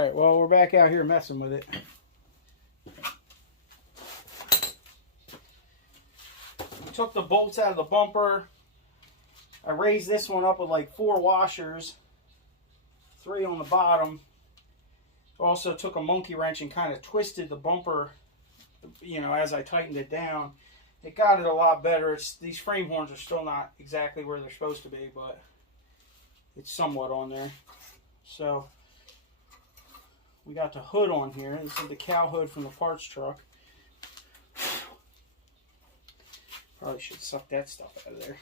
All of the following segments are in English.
Alright, well, we're back out here messing with it. We took the bolts out of the bumper. I raised this one up with like 4 washers, 3 on the bottom. Also took a monkey wrench and kind of twisted the bumper, you know, as I tightened it down. It got it a lot better. These frame horns are still not exactly where they're supposed to be, but it's somewhat on there. So we got the hood on here. This is the cowl hood from the parts truck. Probably should suck that stuff out of there.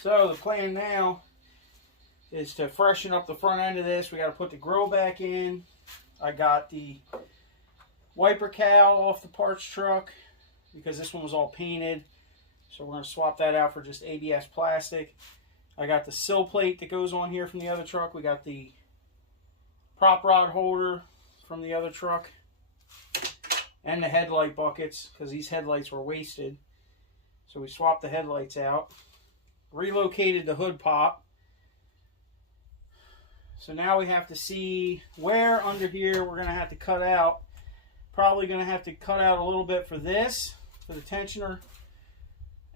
So the plan now is to freshen up the front end of this. We got to put the grille back in. I got the wiper cowl off the parts truck because this one was all painted. So we're going to swap that out for just ABS plastic. I got the sill plate that goes on here from the other truck. We got the prop rod holder from the other truck. And the headlight buckets because these headlights were wasted. So we swapped the headlights out. Relocated the hood pop. So now we have to see where under here we're going to have to cut out. Probably going to have to cut out a little bit for this, for the tensioner,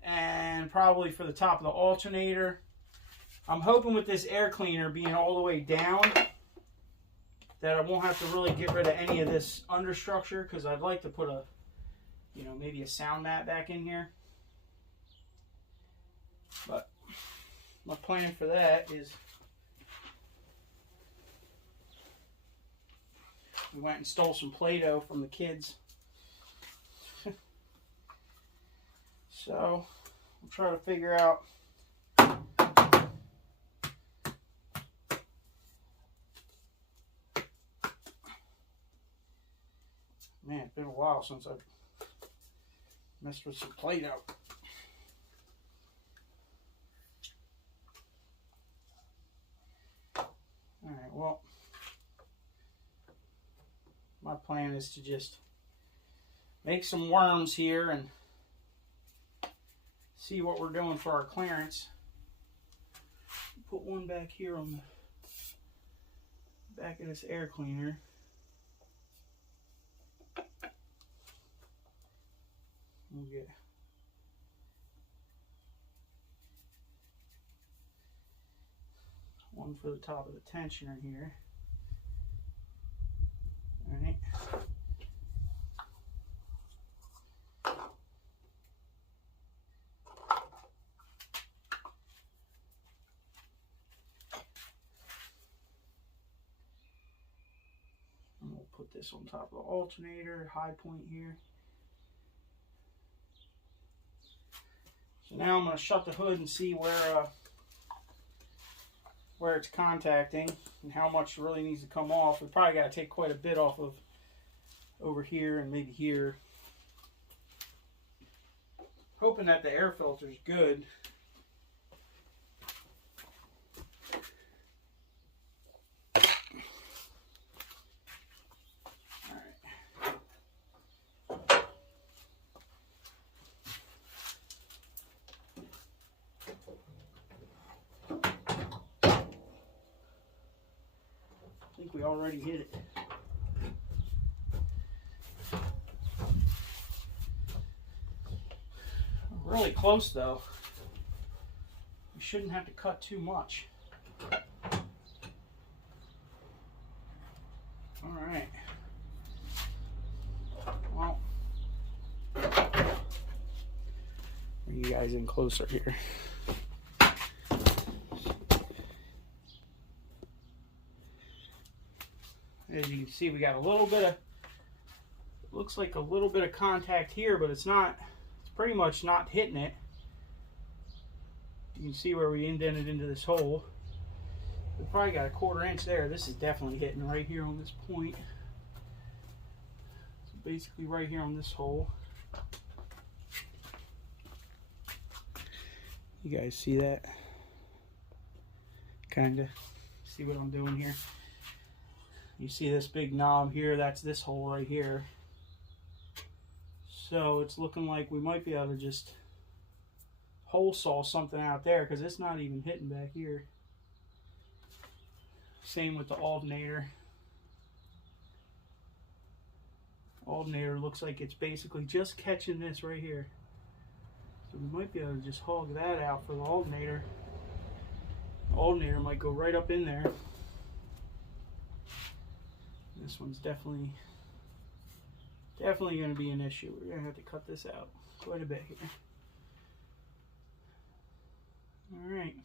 and probably for the top of the alternator. I'm hoping with this air cleaner being all the way down that I won't have to really get rid of any of this understructure because I'd like to put a, you know, maybe a sound mat back in here. But my plan for that is we went and stole some Play-Doh from the kids. So we'll try to figure out man, it's been a while since I've messed with some Play-Doh. Alright, well, my plan is to just make some worms here and see what we're doing for our clearance. Put one back here on the back of this air cleaner. We'll get one for the top of the tensioner here. All right. And we'll put this on top of the alternator, high point here. So now I'm going to shut the hood and see where it's contacting and how much really needs to come off. We probably got to take quite a bit off of over here and maybe here. Hoping that the air filter is good. I think we already hit it. Really close though. We shouldn't have to cut too much. All right. Well, bring you guys in closer here. As you can see, we got a little bit of, looks like a little bit of contact here, but it's not, it's pretty much not hitting it. You can see where we indented into this hole. We probably got a 1/4 inch there. This is definitely hitting right here on this point. So basically right here on this hole. You guys see that? Kinda. See what I'm doing here? You see this big knob here? That's this hole right here. So it's looking like we might be able to just hole saw something out there because it's not even hitting back here. Same with the alternator. Alternator looks like it's basically just catching this right here. So we might be able to just hog that out for the alternator. The alternator might go right up in there. This one's definitely going to be an issue. We're going to have to cut this out quite a bit here. Alright.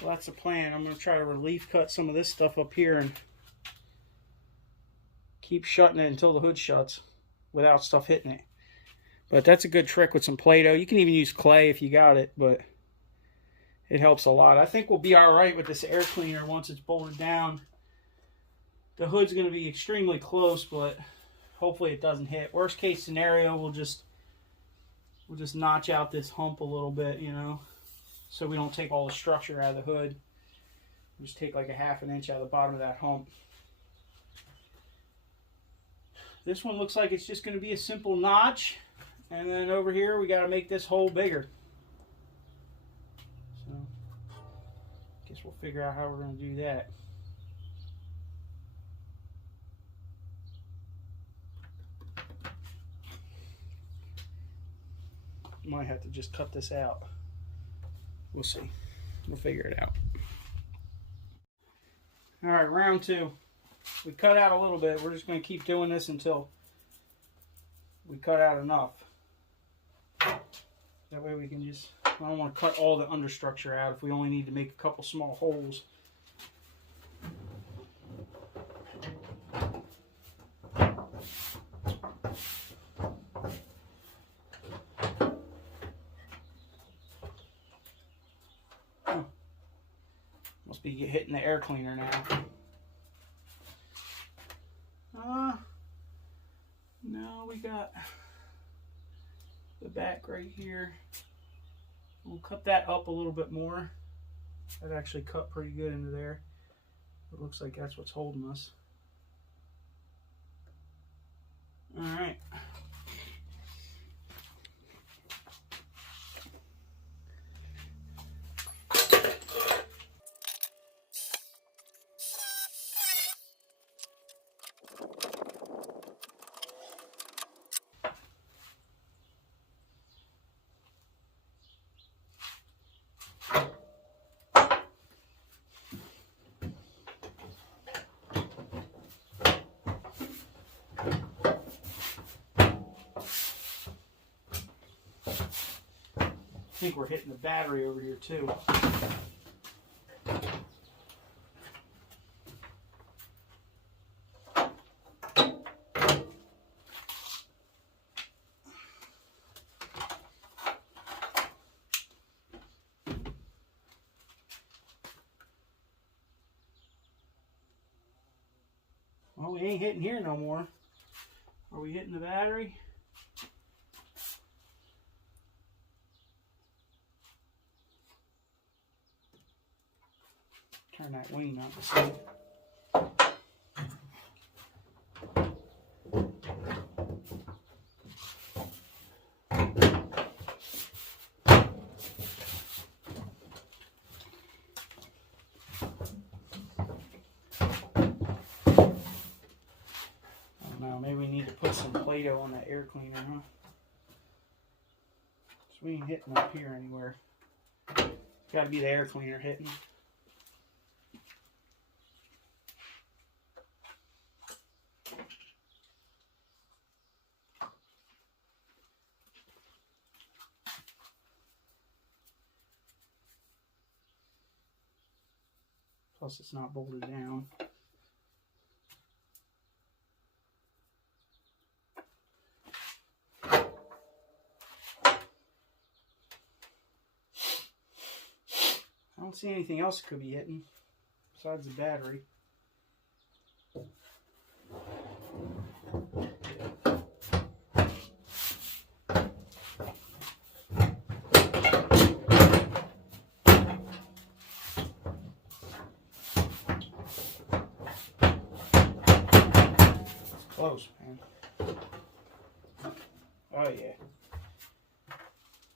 Well, that's the plan. I'm going to try to relief cut some of this stuff up here and keep shutting it until the hood shuts without stuff hitting it. But that's a good trick with some Play-Doh. You can even use clay if you got it, but it helps a lot. I think we'll be alright with this air cleaner once it's bolted down. The hood's going to be extremely close, but hopefully it doesn't hit. Worst case scenario, we'll just notch out this hump a little bit, you know, so we don't take all the structure out of the hood. We'll just take like a ½ inch out of the bottom of that hump. This one looks like it's just going to be a simple notch, and then over here we got to make this hole bigger. So, guess we'll figure out how we're going to do that. Might have to just cut this out. We'll see. We'll figure it out. Alright, round 2. We cut out a little bit. We're just going to keep doing this until we cut out enough. That way we can just... I don't want to cut all the understructure out if we only need to make a couple small holes. Must be hitting the air cleaner now. No, we got the back right here. We'll cut that up a little bit more. That actually cut pretty good into there. It looks like that's what's holding us. All right. I think we're hitting the battery over here too. Well, we ain't hitting here no more. Are we hitting the battery? Turn that wing out to see. I don't know, maybe we need to put some Play-Doh on that air cleaner, huh? So we ain't hitting up here anywhere. It's got to be the air cleaner hitting. Plus it's not bolted down. I don't see anything else that could be hitting besides the battery. Close, man. Oh yeah.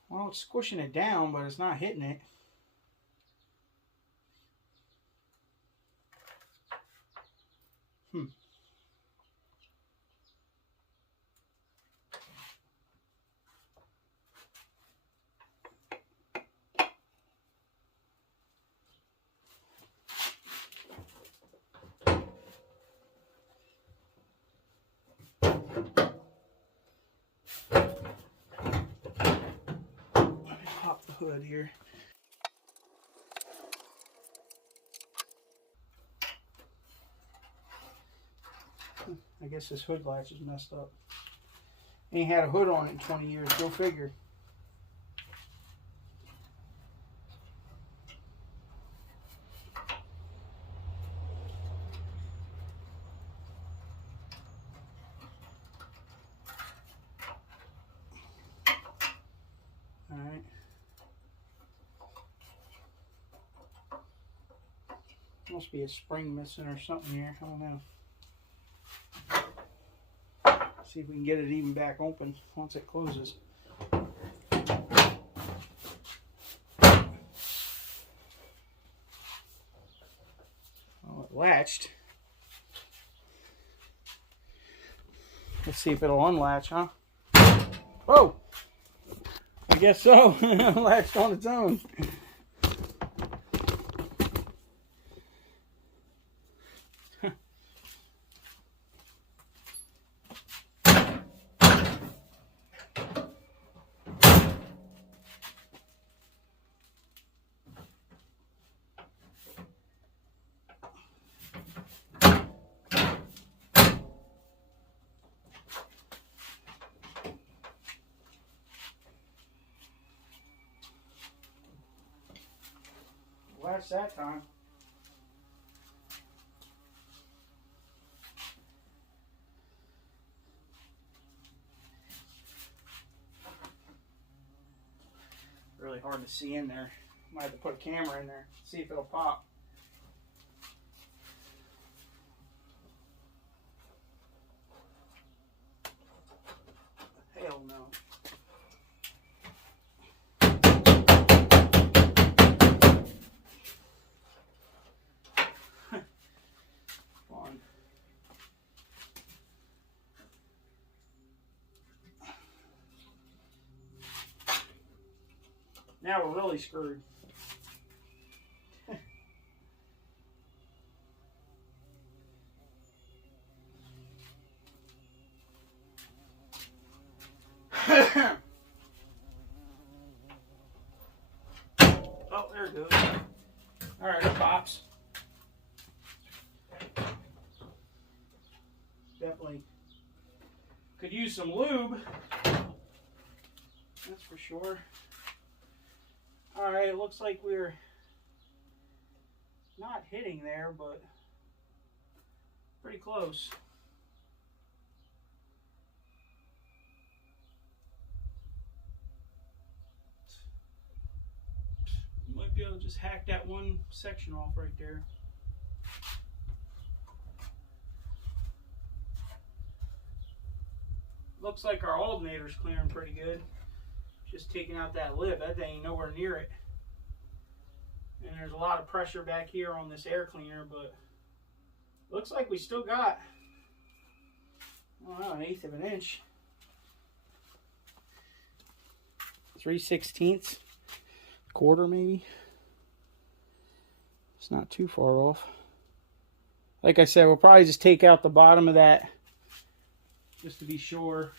Well, it's squishing it down, but it's not hitting it. Pop the hood here. I guess this hood latch is messed up. Ain't had a hood on it in 20 years, go figure. Alright. Must be a spring missing or something here, I don't know. See if we can get it even back open once it closes. Oh, it latched. Let's see if it'll unlatch, huh? Oh! I guess so. It latched on its own. Latched that time. Really hard to see in there. Might have to put a camera in there, see if it'll pop. Hell no. Now we're really screwed. Oh, there it goes. All right, it pops. Definitely could use some lube. That's for sure. All right, it looks like we're not hitting there, but pretty close. Might be able to just hack that one section off right there. Looks like our alternator's clearing pretty good. Just taking out that lip, that thing ain't nowhere near it. And there's a lot of pressure back here on this air cleaner, but looks like we still got, I don't know, 1/8 of an inch. 3/16, quarter maybe. It's not too far off. Like I said, we'll probably just take out the bottom of that just to be sure.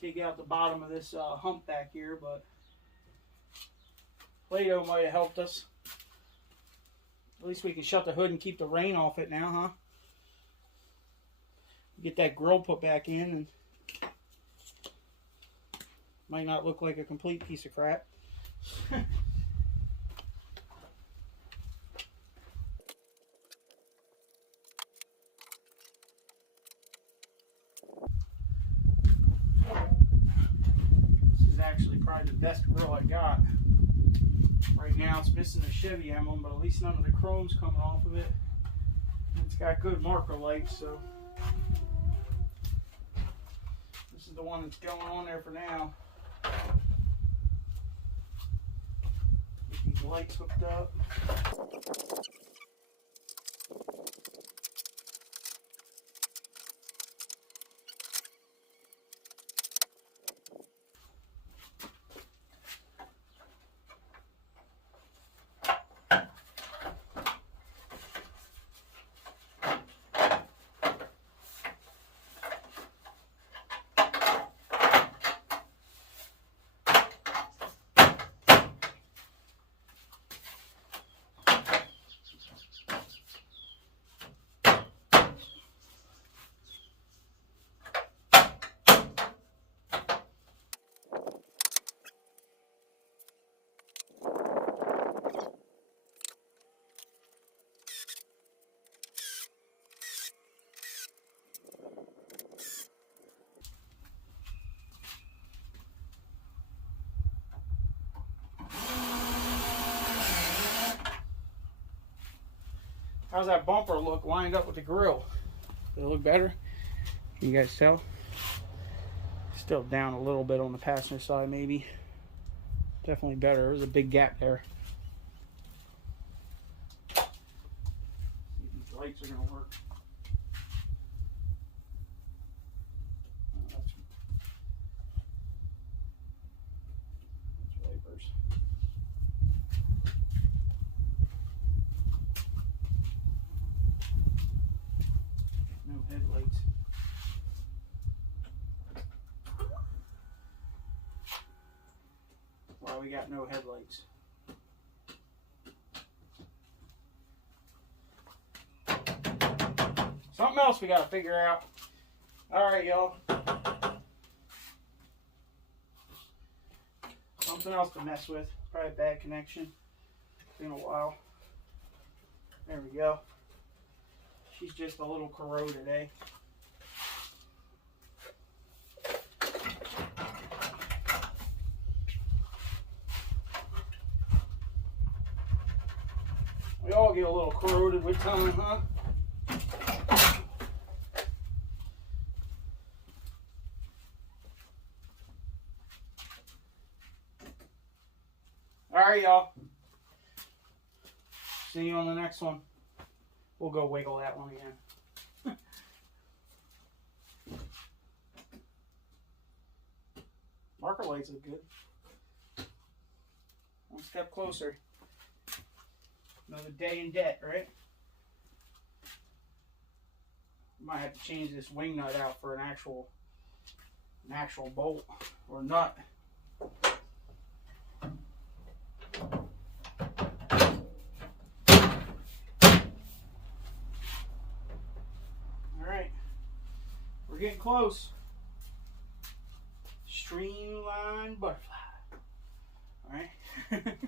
Take out the bottom of this hump back here, but Play-Doh might have helped us. At least we can shut the hood and keep the rain off it now, huh? Get that grill put back in, and might not look like a complete piece of crap. Actually probably the best grill I got. Right now it's missing the Chevy emblem, but at least none of the chrome's coming off of it. And it's got good marker lights, so is the one that's going on there for now. Get these lights hooked up. How's that bumper look lined up with the grill? Does it look better? Can you guys tell? Still down a little bit on the passenger side, maybe. Definitely better. There's a big gap there. See if these lights are going to work. Oh, that's wipers. No headlights. Why we got no headlights? Something else we got to figure out. Alright, y'all. Something else to mess with. Probably a bad connection. It's been a while. There we go. She's just a little corroded today. We all get a little corroded with time, huh? Alright, y'all. See you on the next one. We'll go wiggle that one again. Marker lights look good. One step closer. Another day in debt, right? Might have to change this wing nut out for an actual bolt or nut. Alright. We're getting close. Streamline butterfly. Alright.